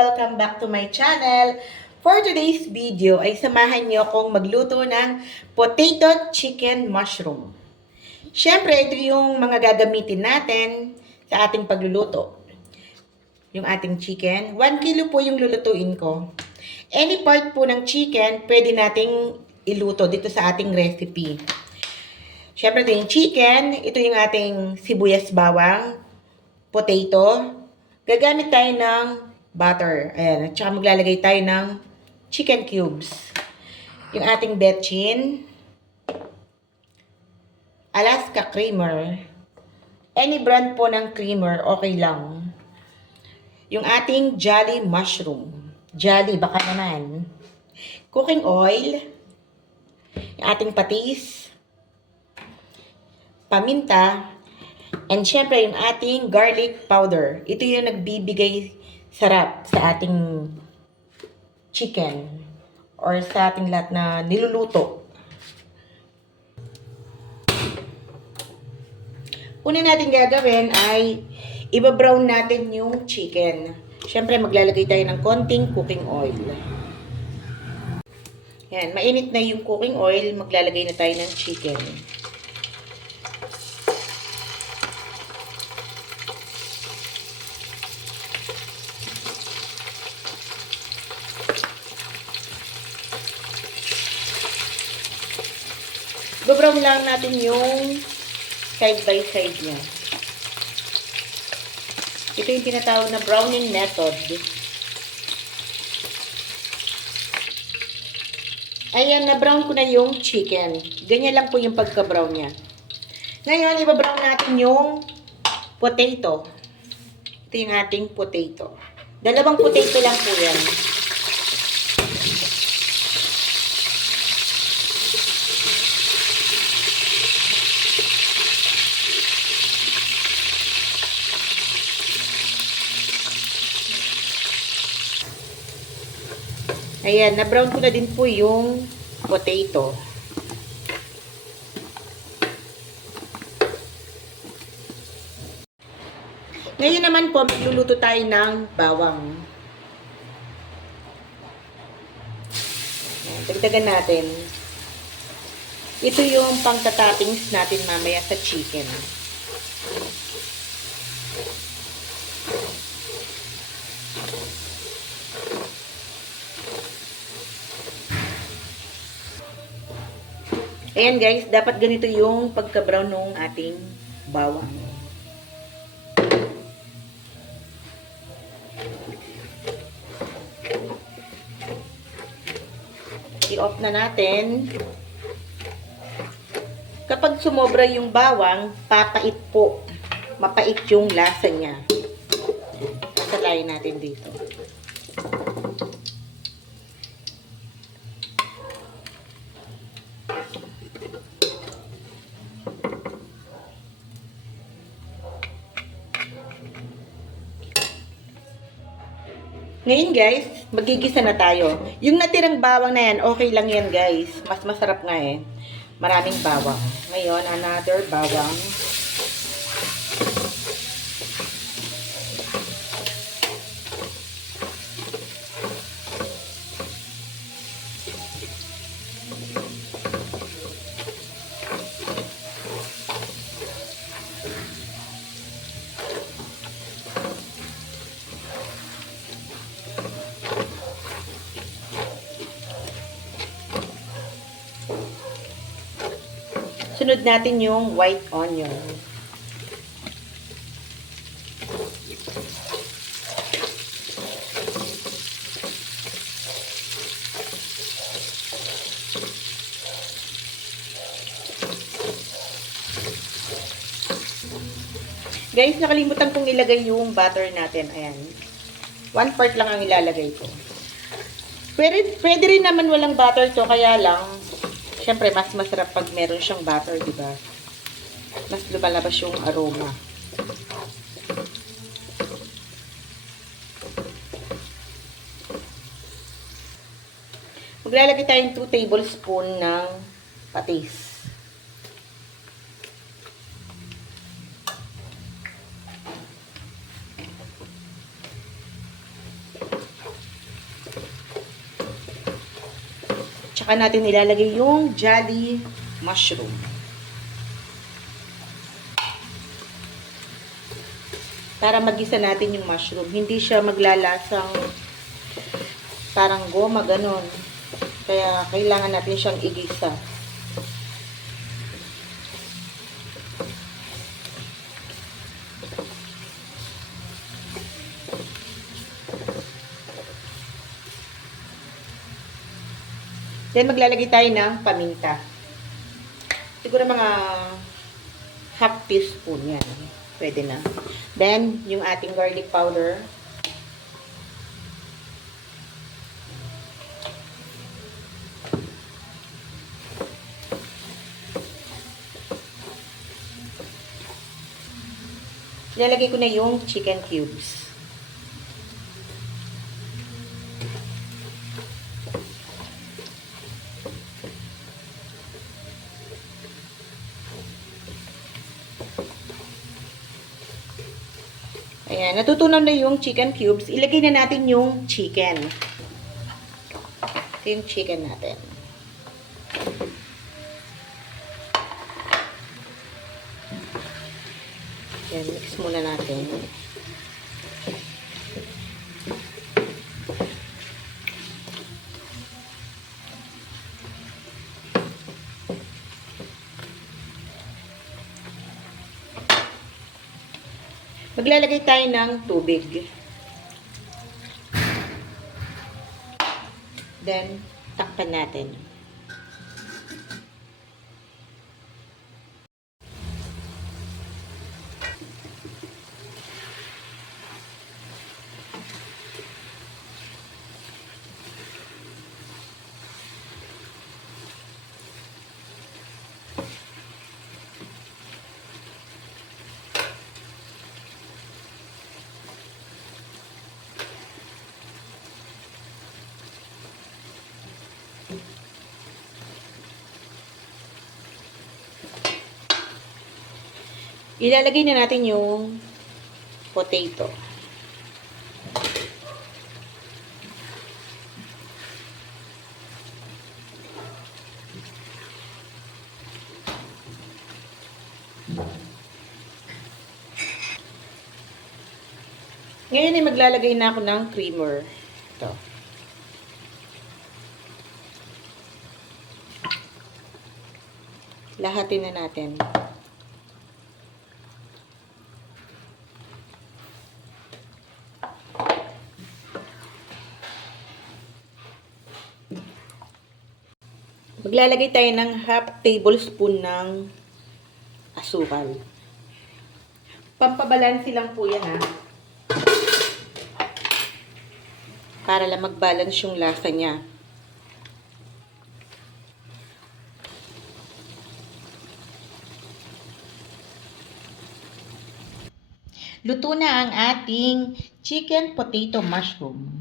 Welcome back to my channel. For today's video ay samahan niyo akong magluto ng potato chicken mushroom. Siyempre, ito yung mga gagamitin natin sa ating pagluluto. Yung ating chicken. 1 kilo po yung lulutuin ko. Any part po ng chicken, pwede nating iluto dito sa ating recipe. Siyempre, ito yung chicken. Ito yung ating sibuyas bawang, potato. Gagamit tayo ng butter. Ayan. At saka maglalagay tayo ng chicken cubes. Yung ating betchin. Alaska creamer. Any brand po ng creamer, okay lang. Yung ating Jolly mushroom. Jolly, baka naman. Cooking oil. Yung ating patis. Paminta. And syempre, yung ating garlic powder. Ito yung nagbibigay sarap sa ating chicken or sa ating lahat na niluluto. Una natin gagawin ay ibabrown natin yung chicken. Syempre, maglalagay tayo ng konting cooking oil. Yan, mainit na yung cooking oil, maglalagay na tayo ng chicken. Ibabrown lang natin yung side by side niya. Ito yung tinatawag na browning method. Ayan, na-brown ko na yung chicken. Ganyan lang po yung pagka-brown niya. Ngayon, ibabrown natin yung potato. Ito yung ating potato. 2 potato lang po yan. Ayan, na-brown ko na din po yung potato. Ngayon naman po, magluluto tayo ng bawang. Ayan, dagdagan natin. Ito yung pang-toppings natin mamaya sa chicken. Ayan guys, dapat ganito yung pagka-brown ng ating bawang. I-off na natin. Kapag sumobra yung bawang, papait po. Mapait yung lasa niya. Masalayin natin dito. Ngayon guys, magigisa na tayo. Yung natirang bawang na yan, okay lang yan guys. Mas masarap nga eh. Maraming bawang. Ngayon, another bawang. Sunod natin yung white onion. Guys, nakalimutan kong ilagay yung butter natin. Ayan. 1 part lang ang ilalagay ko. Pwede rin naman walang butter to, kaya lang siyempre, mas masarap pag meron siyang butter, di ba? Mas lumalabas yung aroma. Maglalagay tayong 2 tablespoon ng patis. Tsaka natin ilalagay yung Jolly mushroom. Para magisa natin yung mushroom. Hindi siya maglalasang parang goma, ganon. Kaya kailangan natin siyang igisa. Then, maglalagay tayo ng paminta. Siguro mga half teaspoon yan. Pwede na. Then, yung ating garlic powder. Ilalagay ko na yung chicken cubes. Ayan, natutunaw na yung chicken cubes. Ilagay na natin yung chicken. Ito yung chicken natin. Ayan, mix muna natin. Maglalagay tayo ng tubig. Then, takpan natin. Ilalagay na natin yung potato. Ngayon ay maglalagay na ako ng creamer. Ito. Lahatin na natin. Maglalagay tayo ng half tablespoon ng asukal. Pampabalansi lang po yan, ha. Para lang mag-balance yung lasa niya. Luto na ang ating chicken potato mushroom.